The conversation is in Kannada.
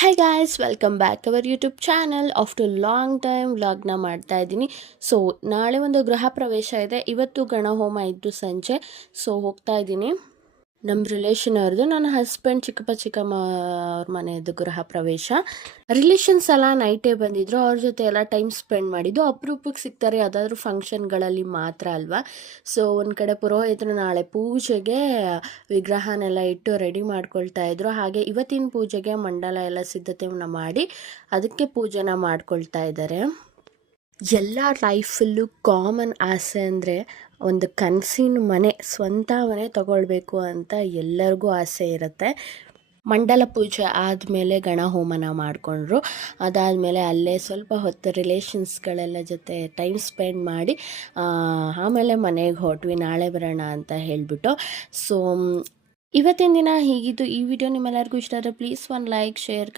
High guys, welcome back our YouTube channel. After long time ವ್ಲಾಗ್ನ ಮಾಡ್ತಾ ಇದ್ದೀನಿ. ಸೊ ನಾಳೆ ಒಂದು ಗೃಹ ಪ್ರವೇಶ ಇದೆ. ಇವತ್ತು ಗಣಹೋಮ ಇದ್ದು ಸಂಜೆ. ಸೊ ಹೋಗ್ತಾ ಇದ್ದೀನಿ. ನಮ್ಮ ರಿಲೇಷನ್ ಅವ್ರದ್ದು, ನನ್ನ ಹಸ್ಬೆಂಡ್ ಚಿಕ್ಕಪ್ಪ ಚಿಕ್ಕಮ್ಮ ಅವ್ರ ಮನೆಯದು ಗೃಹ ಪ್ರವೇಶ. ರಿಲೇಷನ್ಸ್ ಎಲ್ಲ ನೈಟೇ ಬಂದಿದ್ರು. ಅವ್ರ ಜೊತೆ ಎಲ್ಲ ಟೈಮ್ ಸ್ಪೆಂಡ್ ಮಾಡಿದ್ದು. ಅಪರೂಪಕ್ಕೆ ಸಿಗ್ತಾರೆ ಯಾವುದಾದ್ರೂ ಫಂಕ್ಷನ್ಗಳಲ್ಲಿ ಮಾತ್ರ ಅಲ್ವಾ. ಸೊ ಒಂದು ಕಡೆ ಪುರೋಹಿತರು ನಾಳೆ ಪೂಜೆಗೆ ವಿಗ್ರಹನೆಲ್ಲ ಇಟ್ಟು ರೆಡಿ ಮಾಡ್ಕೊಳ್ತಾ ಇದ್ರು. ಹಾಗೆ ಇವತ್ತಿನ ಪೂಜೆಗೆ ಮಂಡಲ ಎಲ್ಲ ಸಿದ್ಧತೆಯನ್ನು ಮಾಡಿ ಅದಕ್ಕೆ ಪೂಜೆನ ಮಾಡ್ಕೊಳ್ತಾ ಇದ್ದಾರೆ. ಎಲ್ಲ ಲೈಫಲ್ಲೂ ಕಾಮನ್ ಆಸೆ ಅಂದರೆ ಒಂದು ಕನಸಿನ ಮನೆ, ಸ್ವಂತ ಮನೆ ತಗೊಳ್ಬೇಕು ಅಂತ ಎಲ್ಲರಿಗೂ ಆಸೆ ಇರುತ್ತೆ. ಮಂಡಲ ಪೂಜೆ ಆದಮೇಲೆ ಗಣ ಹೋಮನ ಮಾಡಿಕೊಂಡ್ರು. ಅದಾದಮೇಲೆ ಅಲ್ಲೇ ಸ್ವಲ್ಪ ಹೊತ್ತು ರಿಲೇಷನ್ಸ್ಗಳೆಲ್ಲ ಜೊತೆ ಟೈಮ್ ಸ್ಪೆಂಡ್ ಮಾಡಿ ಆಮೇಲೆ ಮನೆಗೆ ಹೊರಟ್ವಿ, ನಾಳೆ ಬರೋಣ ಅಂತ ಹೇಳಿಬಿಟ್ಟು. ಸೊ ಇವತ್ತಿನ ದಿನ ಹೀಗಿದ್ದು. ಈ ವಿಡಿಯೋ ನಿಮ್ಮೆಲ್ಲರಿಗೂ ಇಷ್ಟ ಆದರೆ ಪ್ಲೀಸ್ ಒಂದು ಲೈಕ್, ಶೇರ್